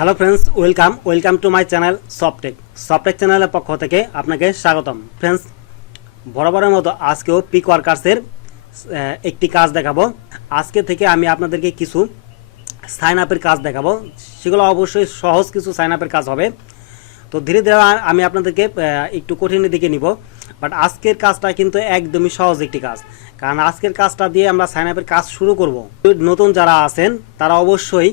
Hello friends, welcome to my channel Softech চ্যানেলের পক্ষ থেকে আপনাকে স্বাগতম। ফ্রেন্ডস, বরাবরের মতো আজকেও পিক ওয়ার্কার্সের একটি কাজ দেখাবো। আজকে থেকে আমি আপনাদেরকে কিছু সাইন আপের কাজ দেখাবো। সেগুলো অবশ্যই সহজ কিছু সাইন আপের কাজ হবে। তো ধীরে ধীরে আমি আপনাদেরকে একটু কঠিনের দিকে নিব, বাট আজকের কাজটা কিন্তু একদমই সহজ একটি কাজ, কারণ আজকের কাজটা দিয়ে আমরা সাইন আপের কাজ শুরু করব। নতুন যারা আছেন তারা অবশ্যই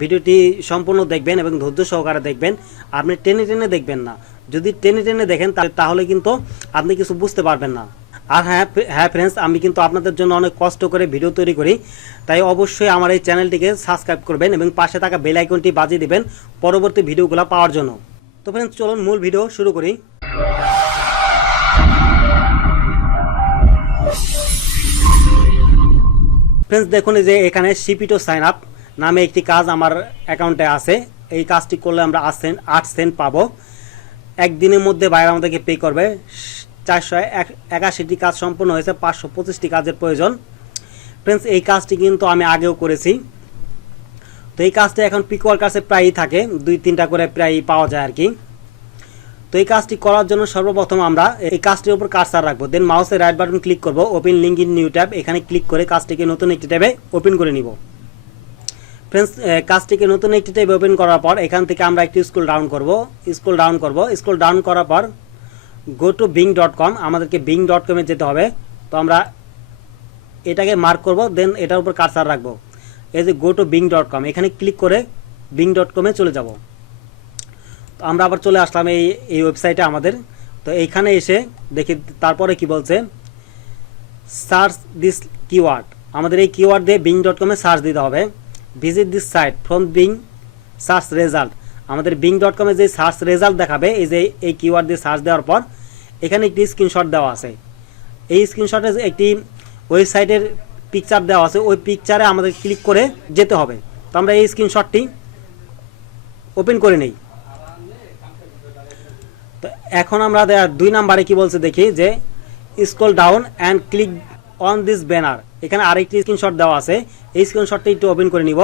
ভিডিওটি সম্পূর্ণ দেখবেন এবং ধৈর্য সহকারে দেখবেন। আপনি টেনে টেনে দেখবেন না। যদি টেনে টেনে দেখেন তাহলে কিন্তু আপনি কিছু বুঝতে পারবেন না। আর হ্যাঁ ফ্রেন্ডস, আমি কিন্তু আপনাদের জন্য অনেক কষ্ট করে ভিডিও তৈরি করি, তাই অবশ্যই আমার এই চ্যানেলটিকে সাবস্ক্রাইব করবেন এবং পাশে থাকা বেল আইকনটি বাজিয়ে দিবেন পরবর্তী ভিডিওগুলো পাওয়ার জন্য। তো ফ্রেন্ডস, চলুন মূল ভিডিও শুরু করি। ফ্রেন্ডস, দেখুন যে এখানে শিপিটো সাইন আপ নামে একটি কাজ আমার অ্যাকাউন্টে আছে। এই কাজটি করলে আমরা 8 সেন্ট পাবো। একদিনের মধ্যে বাইরে আমাদেরকে পে করবে। 481টি কাজ সম্পূর্ণ হয়েছে, 525টি কাজের প্রয়োজন। ফ্রেন্ডস, এই কাজটি কিন্তু আমি আগেও করেছি। তো এই কাজটি এখন পিক ওয়ার্কার্সে প্রায়ই থাকে, 2-3টা করে প্রায়ই পাওয়া যায় আর কি। তো এই কাজটি করার জন্য সর্বপ্রথম আমরা এই কাজটির উপর কার্সার রাখবো, দেন মাউসের রাইট বাটন ক্লিক করব, open link in new tab. এখানে ক্লিক করে কাজটিকে নতুন একটি ট্যাবে ওপেন করে নিব। ফ্রেন্ডস, কাজটিকে নতুন একটি ট্যাবে ওপেন করার পর এখান থেকে আমরা একটু স্ক্রল ডাউন করার পর গো টু bing.com, আমাদেরকে bing.com-এ যেতে হবে। তো আমরা এটাকে মার্ক করব, দেন এটার উপর কার্সার রাখবো। এই যে গো টু bing.com, এখানে ক্লিক করে bing.com-এ চলে যাব। তো আমরা আবার চলে আসলাম এই ওয়েবসাইটে আমাদের। তো এইখানে এসে দেখি তারপরে কি বলছে, সার্চ দিস কিওয়ার্ড। আমাদের এই কিওয়ার্ড দিয়ে bing.com-এ সার্চ দিতে হবে। Visit this site from Bing search result. আমাদের bing.com-এ যে সার্চ রেজাল্ট দেখাবে, এই যে এই কিওয়ার্ড দিয়ে সার্চ দেওয়ার পর এখানে একটি স্ক্রিনশট দেওয়া আছে। এই স্ক্রিনশটে একটি ওয়েবসাইটের পিকচার দেওয়া আছে, ওই পিকচারে আমাদের ক্লিক করে যেতে হবে। তো আমরা এই স্ক্রিনশটটি ওপেন করে নেই। তো এখন আমরা 2 নাম্বারে কি বলছে দেখি, যে scroll down and click on this banner. এখানে আরেকটি স্ক্রিনশট দেওয়া আছে, এই স্ক্রিনশটটি একটু ওপেন করে নিব।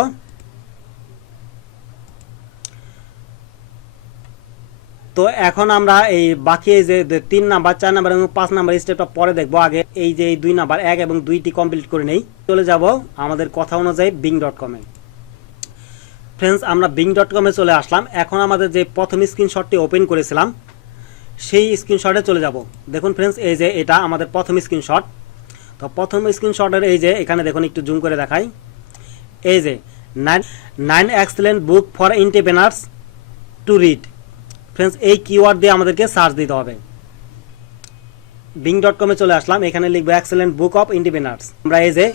তো এখন আমরা এই বাকি যে 3 নাম্বার, 4 নাম্বার এবং 5 নাম্বার স্টেপটা পরে দেখবো। আগে এই যে 2 নাম্বার 1 এবং 2টি কমপ্লিট করে নেই। চলে যাব আমাদের কথা অনুযায়ী bing.com-এ। ফ্রেন্ডস, আমরা bing.com-এ চলে আসলাম। এখন আমাদের যে প্রথম স্ক্রিনশটটি ওপেন করেছিলাম সেই স্ক্রিনশটে চলে যাব। দেখুন ফ্রেন্ডস, এই যে এটা আমাদের প্রথম স্ক্রিনশট। তো প্রথম স্ক্রিনশটের এই যে এখানে দেখুন, একটু জুম করে দেখাই, এই যে 9 excellent book for entrepreneurs to read. Friends, এই কিওয়ার্ড দিয়ে আমাদেরকে সার্চ দিতে হবে। bing.com-এ চলে আসলাম, এখানে লিখবো এক্সেলেন্ট বুক অফ এন্টারপ্রেনার্স। আমরা এই যে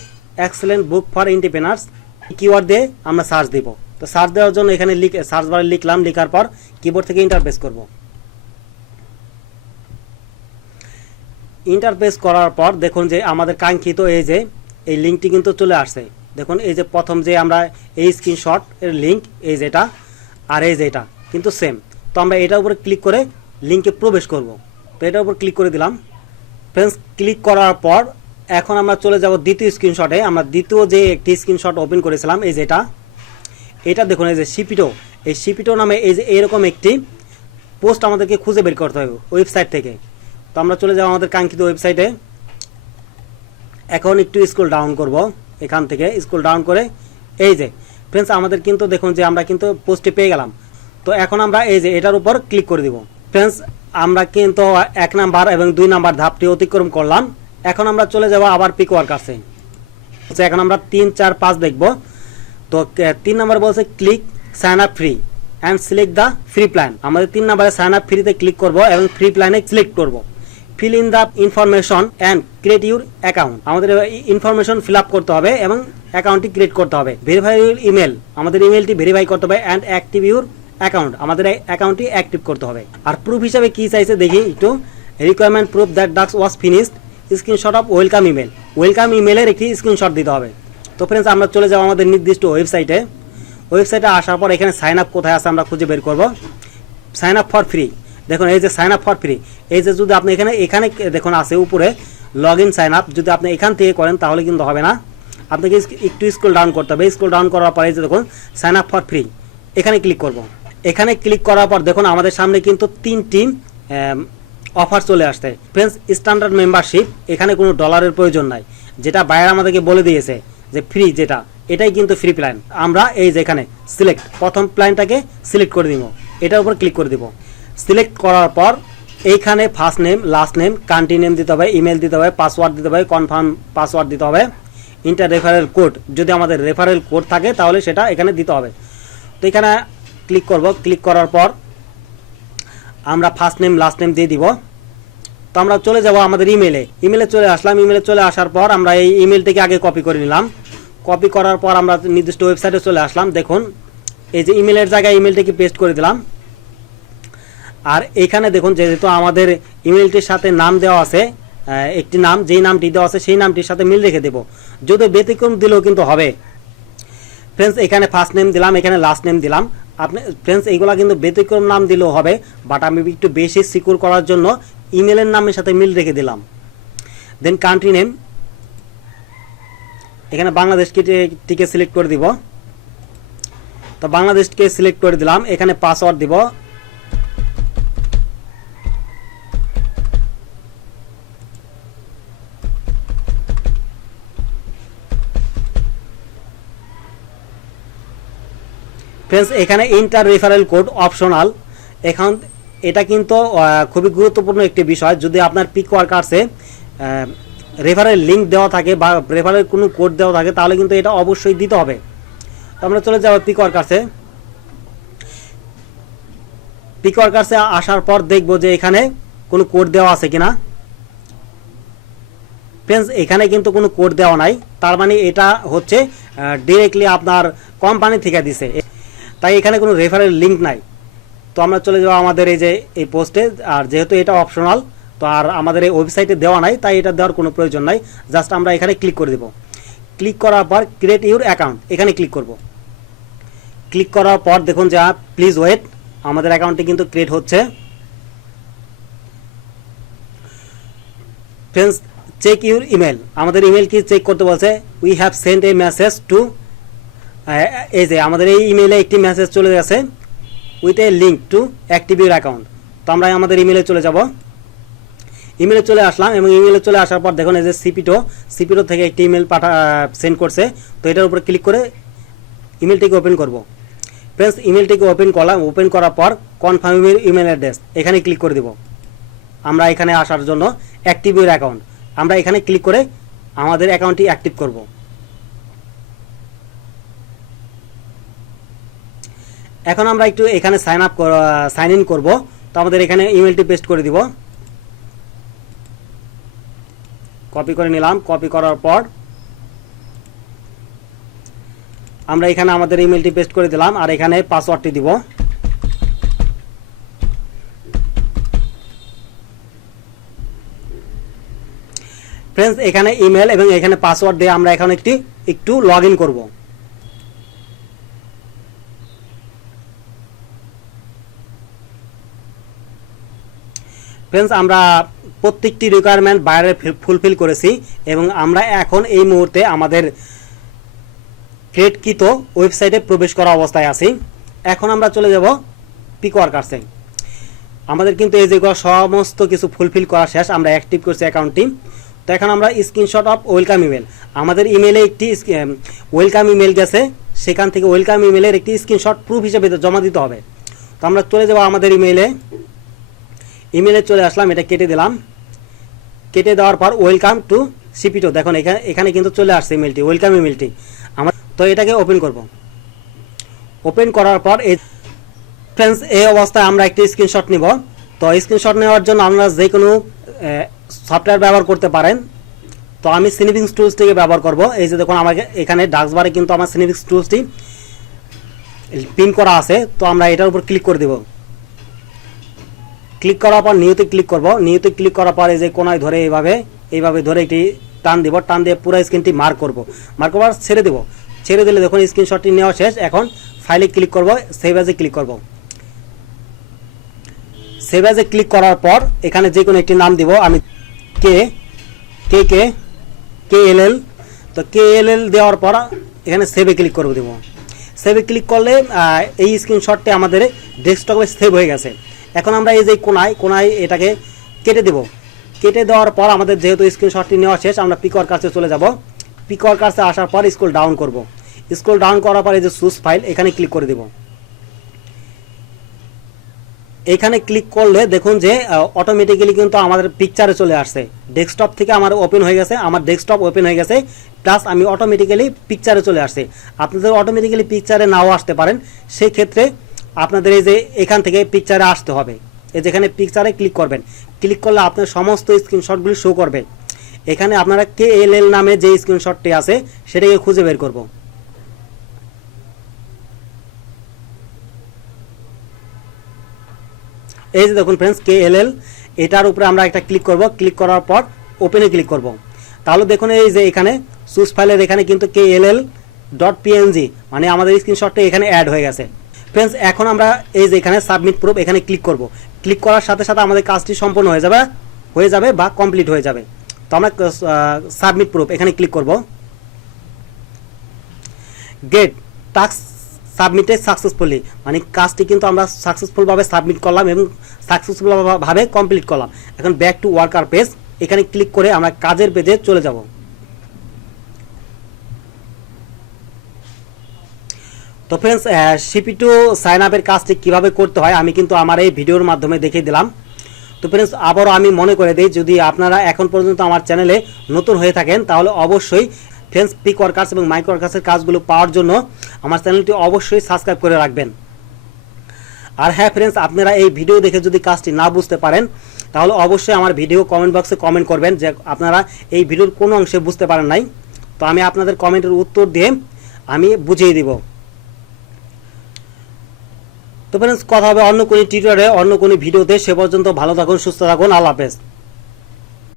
excellent book for entrepreneurs keyword দিয়ে আমরা সার্চ দিব। তো সার্চ দেওয়ার জন্য এখানে সার্চ বারে লিখলাম, লিখার পর কিবোর্ড থেকে ইন্টারপ্রেস করব। ইন্টারপ্রেস করার পর দেখুন যে আমাদের কাঙ্ক্ষিত এই যে এই লিঙ্কটি কিন্তু চলে আসছে। দেখুন এই যে প্রথম যে আমরা এই স্ক্রিনশট এর লিঙ্ক, এই যেটা আর এই যেটা কিন্তু সেম। তো আমরা এটার উপরে ক্লিক করে লিঙ্কে প্রবেশ করব। তো এটার উপর ক্লিক করে দিলাম। ফ্রেন্ডস, ক্লিক করার পর এখন আমরা চলে যাব দ্বিতীয় স্ক্রিনশটে। আমরা দ্বিতীয় যে একটি স্ক্রিনশট ওপেন করেছিলাম, এই যেটা, এটা দেখুন এই যে শিপিটো। এই শিপিটো নামে এই যে এরকম একটি পোস্ট আমাদেরকে খুঁজে বের করতে হবে ওয়েবসাইট থেকে। তো আমরা চলে যাব আমাদের কাঙ্ক্ষিত ওয়েবসাইটে। এখন একটু স্ক্রল ডাউন করব, এখান থেকে স্ক্রল ডাউন করে এই যে ফ্রেন্ডস আমাদের কিন্তু দেখুন যে আমরা কিন্তু পোস্টটি পেয়ে গেলাম। তো এখন আমরা এই যে এটার উপর ক্লিক করে দিব। ফ্রেন্ডস, আমরা কিন্তু 1 নাম্বার এবং 2 নাম্বার ধাপটি অতিক্রম করলাম। এখন আমরা চলে যাব আবার পিক ওয়ার্কার্সে। এখন আমরা 3, 4, 5 দেখব। তো 3 নাম্বার বলছে click sign up free and select the free plan. আমাদের 3 নাম্বারে সাইন আপ ফ্রিতে ক্লিক করব এবং ফ্রি প্ল্যানে সিলেক্ট করব। Fill in the information and create your account. আমাদের ইনফরমেশন ফিল আপ করতে হবে এবং অ্যাকাউন্টটি ক্রিয়েট করতে হবে। ভেরিফাই ইউর ইমেল, আমাদের ইমেলটি ভেরিফাই করতে হবে। অ্যান্ড অ্যাক্টিভ ইউর অ্যাকাউন্ট, আমাদের অ্যাকাউন্টটি অ্যাক্টিভ করতে হবে। আর প্রুফ হিসাবে কি চাইছে দেখি একটু, requirement proof that task was finished, screenshot of welcome email. Welcome ইমেলের একটি স্ক্রিনশট দিতে হবে। তো ফ্রেন্ডস, আমরা চলে যাব আমাদের নির্দিষ্ট ওয়েবসাইটে। ওয়েবসাইটে আসার পর এখানে সাইন আপ কোথায় আছে আমরা খুঁজে বের করব। সাইন আপ ফর ফ্রি, দেখুন এই যে সাইন আপ ফর ফ্রি, এই যে যদি আপনি এখানে দেখুন আছে উপরে লগ ইন সাইন আপ। যদি আপনি এখান থেকে করেন তাহলে কিন্তু হবে না, আপনাকে একটু স্ক্রল ডাউন করতে হবে। স্ক্রল ডাউন করার পরে যে দেখুন সাইন আপ ফর ফ্রি, এখানে ক্লিক করব। এখানে ক্লিক করার পর দেখুন আমাদের সামনে কিন্তু 3টি অফার চলে আসছে। ফ্রেন্ডস, স্ট্যান্ডার্ড মেম্বারশিপ, এখানে কোনো ডলারের প্রয়োজন নাই, যেটা বায়ার আমাদেরকে বলে দিয়েছে যে ফ্রি, যেটা এটাই কিন্তু ফ্রি প্ল্যান। আমরা এই যে এখানে সিলেক্ট, প্রথম প্ল্যানটাকে সিলেক্ট করে দিব, এটার উপর ক্লিক করে দিব। সিলেক্ট করার পর এইখানে first name, last name, country name দিতে হবে, ইমেল দিতে হবে, পাসওয়ার্ড দিতে হবে, কনফার্ম পাসওয়ার্ড দিতে হবে, ইন্টার রেফারেল কোড, যদি আমাদের রেফারেল কোড থাকে তাহলে সেটা এখানে দিতে হবে। তো এখানে ক্লিক করব। ক্লিক করার পর আমরা ফার্স্ট নেম লাস্ট নেম দিয়ে দিব। তো আমরা চলে যাব আমাদের ইমেলে চলে আসলাম। ইমেলে চলে আসার পর আমরা এই ইমেলটিকে আগে কপি করে নিলাম। কপি করার পর আমরা নির্দিষ্ট ওয়েবসাইটে চলে আসলাম। দেখুন এই যে ইমেলের জায়গায় ইমেলটিকে পেস্ট করে দিলাম। আর এখানে দেখুন যেহেতু আমাদের ইমেলটির সাথে নাম দেওয়া আছে, একটি নাম, যেই নামটি দেওয়া আছে সেই নামটির সাথে মিল রেখে দেব, যদি ব্যতিক্রম দিলেও কিন্তু হবে। ফ্রেন্ডস, এখানে ফার্স্ট নেম দিলাম, এখানে লাস্ট নেম দিলাম। আপনি ফ্রেন্ডস এইগুলা কিন্তু ব্যতিক্রম নাম দিলেও হবে, বাট আমি একটু বেশি সিকিউর করার জন্য ইমেলের নামের সাথে মিল রেখে দিলাম। দেন কান্ট্রি নেম, এখানে বাংলাদেশকে সিলেক্ট করে দিব। তো বাংলাদেশকে সিলেক্ট করে দিলাম। এখানে পাসওয়ার্ড দিব। ফ্রেন্ডস, এখানে ইন্টার রেফারেল কোড অপশনাল। এখন এটা কিন্তু খুবই গুরুত্বপূর্ণ একটি বিষয়। যদি আপনার পিকওয়ার্কার্সে রেফারেল লিঙ্ক দেওয়া থাকে বা রেফারেল কোনো কোড দেওয়া থাকে তাহলে কিন্তু এটা অবশ্যই দিতে হবে। তো আমরা চলে যাব পিকওয়ার্কার্সে আসার পর দেখব যে এখানে কোনো কোড দেওয়া আছে কিনা। ফ্রেন্ডস, এখানে কিন্তু কোনো কোড দেওয়া নাই, তার মানে এটা হচ্ছে ডিরেক্টলি আপনার কোম্পানি থেকে দিছে, তাই এখানে কোনো রেফারেল লিঙ্ক নাই। তো আমরা চলে যাব আমাদের এই পোস্টে। আর যেহেতু এটা অপশনাল, তো আর আমাদের এই ওয়েবসাইটে দেওয়া নাই, তাই এটা দেওয়ার কোনো প্রয়োজন নাই। জাস্ট আমরা এখানে ক্লিক করে দেব। ক্লিক করার পর ক্রিয়েট ইউর অ্যাকাউন্ট, এখানে ক্লিক করব। ক্লিক করার পর দেখুন যে প্লিজ ওয়েট, আমাদের অ্যাকাউন্টটি কিন্তু ক্রিয়েট হচ্ছে। ফ্রেন্ডস, চেক ইউর ইমেল, আমাদের ইমেল কি চেক করতে বলছে। We have sent a message to, এই যে আমাদের এই ইমেলে একটি মেসেজ চলে গেছে with a link to active your account. তো আমরা আমাদের ইমেলে চলে যাব। ইমেলে চলে আসলাম এবং ইমেলে চলে আসার পর দেখুন এই যে সিপিটো থেকে একটি ইমেল সেন্ড করছে। তো এটার উপর ক্লিক করে ইমেলটিকে ওপেন করব। ফ্রেন্ডস, ইমেলটিকে ওপেন করলাম। ওপেন করার পর কনফার্ম ইমেল অ্যাড্রেস, এখানে ক্লিক করে দেব। আমরা এখানে আসার জন্য অ্যাক্টিভ ইউর অ্যাকাউন্ট, আমরা এখানে ক্লিক করে আমাদের অ্যাকাউন্টটি অ্যাক্টিভ করব। এখন আমরা একটু এখানে সাইন ইন করব। তো আমাদের এখানে ইমেলটি পেস্ট করে দিব। কপি করে নিলাম। কপি করার পর আমরা এখানে আমাদের ইমেলটি পেস্ট করে দিলাম আর এখানে পাসওয়ার্ডটি দিব। ফ্রেন্ডস, এখানে ইমেল এবং এখানে পাসওয়ার্ড দিয়ে আমরা এখন একটু লগ ইন করবো। ফ্রেন্ডস, আমরা প্রত্যেকটি রিকোয়ারমেন্ট বাইরে ফুলফিল করেছি এবং আমরা এখন এই মুহূর্তে আমাদের ক্রিয়েটকৃত ওয়েবসাইটে প্রবেশ করা অবস্থায় আছি। এখন আমরা চলে যাব পিকওয়ার্কার্সে। আমাদের কিন্তু এই যেগুলো সমস্ত কিছু ফুলফিল করা শেষ, আমরা অ্যাক্টিভ করছি অ্যাকাউন্টটি। তো এখন আমরা স্ক্রিনশট অফ ওয়েলকাম ইমেল, আমাদের ইমেলে একটি ওয়েলকাম ইমেল গেছে, সেখান থেকে ওয়েলকাম ইমেলের একটি স্ক্রিনশট প্রুফ হিসেবে জমা দিতে হবে। তো আমরা চলে যাব আমাদের ইমেলে চলে আসলাম, এটা কেটে দিলাম। কেটে দেওয়ার পর ওয়েলকাম টু শিপিটো, দেখুন এখানে কিন্তু চলে আসছে ইমেলটি, ওয়েলকাম ইমেলটি। আমরা তো এটাকে ওপেন করব। ওপেন করার পর ফ্রেন্ডস, এই অবস্থায় আমরা একটি স্ক্রিনশট নিব। তো স্ক্রিনশট নেওয়ার জন্য আমরা যে কোনো সফটওয়্যার ব্যবহার করতে পারেন। তো আমি সিনিফিক্স টুলসটিকে ব্যবহার করব। এই যে দেখুন আমাকে এখানে ডাস্কবারে কিন্তু আমার সিনিফিক্স টুলসটি পিন করা আছে। তো আমরা এটার উপর ক্লিক করে দেব। ক্লিক করার পর নিউতে ক্লিক করব। নিউতে ক্লিক করার পর এই যে কোনায় ধরে এইভাবে ধরে একটি টান দিব। টান দিয়ে পুরো স্ক্রিনটি মার্ক করব। মার্ক করার ছেড়ে দেব। ছেড়ে দিলে দেখুন স্ক্রিনশটটি নেওয়া শেষ। এখন ফাইলে ক্লিক করব, সেভ অ্যাজে ক্লিক করব। সেভ অ্যাজে ক্লিক করার পর এখানে যে কোনো একটি নাম দিব। আমি KLL। তো KLL দেওয়ার পর এখানে সেভে ক্লিক করব দেব। সেভে ক্লিক করলে এই স্ক্রিনশটটি আমাদের ডেস্কটপে সেভ হয়ে গেছে। এখন আমরা এই যে কোনায় এটাকে কেটে দেব। কেটে দেওয়ার পর আমাদের যেহেতু স্ক্রিনশটটি নেওয়া শেষ, আমরা পিকওয়ার্কার্সে চলে যাব। পিকওয়ার্কার্সে আসার পর স্ক্রল ডাউন করব। স্ক্রল ডাউন করার পর এই যে চুজ ফাইল, এখানে ক্লিক করে দেব। এখানে ক্লিক করলে দেখুন যে অটোমেটিক্যালি কিন্তু আমাদের পিকচারে চলে আসছে। ডেস্কটপ থেকে আমার ওপেন হয়ে গেছে, আমার ডেস্কটপ ওপেন হয়ে গেছে, প্লাস আমি অটোমেটিক্যালি পিকচারে চলে আসছে। আপনাদের অটোমেটিক্যালি পিকচারে নাও আসতে পারেন, সেই ক্ষেত্রে আপনাদের এই যে এখান থেকে পিকচারে আসতে হবে। এই যেখানে পিকচারে ক্লিক করবেন, ক্লিক করলে আপনার সমস্ত স্ক্রিনশটগুলি শো করবে। এখানে আপনারা KLL নামে যে স্ক্রিনশটটি আছে সেটাকে খুঁজে বের করব। এই যে দেখুন ফ্রেন্ডস, KLL, এটার উপরে আমরা একটা ক্লিক করব। ক্লিক করার পর ওপেনে ক্লিক করব। তাহলে দেখুন এই যে এখানে চুজ ফাইলের এখানে কিন্তু KLL.png মানে আমাদের স্ক্রিনশটটা এখানে অ্যাড হয়ে গেছে। ফ্রেন্ডস, এখন আমরা এই যে এখানে সাবমিট প্রুফ এখানে ক্লিক করব। ক্লিক করার সাথে সাথে আমাদের কাজটি সম্পূর্ণ হয়ে যাবে বা কমপ্লিট হয়ে যাবে। তো আমরা সাবমিট প্রুফ এখানে ক্লিক করব। গেট টাস্ক সাবমিটেড সাকসেসফুলি মানে কাজটি কিন্তু আমরা সাকসেসফুলভাবে সাবমিট করলাম এবং সাকসেসফুলভাবে কমপ্লিট করলাম। এখন ব্যাক টু ওয়ার্কার পেজ, এখানে ক্লিক করে আমরা কাজের পেজে চলে যাব। তো ফ্রেন্ডস, শিপিটো সাইন আপের কাজটি কীভাবে করতে হয় আমি কিন্তু আমার এই ভিডিওর মাধ্যমে দেখিয়ে দিলাম। তো ফ্রেন্ডস, আবারও আমি মনে করে দিই, যদি আপনারা এখন পর্যন্ত আমার চ্যানেলে নতুন হয়ে থাকেন তাহলে অবশ্যই ফ্রেন্ডস পিকওয়ার্কার্স এবং মাইক্রোওয়ার্কার্সের কাজগুলো পাওয়ার জন্য আমার চ্যানেলটি অবশ্যই সাবস্ক্রাইব করে রাখবেন। আর হ্যাঁ ফ্রেন্ডস, আপনারা এই ভিডিও দেখে যদি কাজটি না বুঝতে পারেন তাহলে অবশ্যই আমার ভিডিও কমেন্ট বক্সে কমেন্ট করবেন যে আপনারা এই ভিডিওর কোনো অংশে বুঝতে পারেন নাই। তো আমি আপনাদের কমেন্টের উত্তর দিয়ে আমি বুঝিয়ে দিব। তো ফ্রেন্ডস, কথা হবে অন্য কোনো টিউটোরিয়ালে, অন্য কোনো ভিডিওতে। সে পর্যন্ত ভালো থাকুন, সুস্থ থাকুন, আল্লাহ হাফেজ।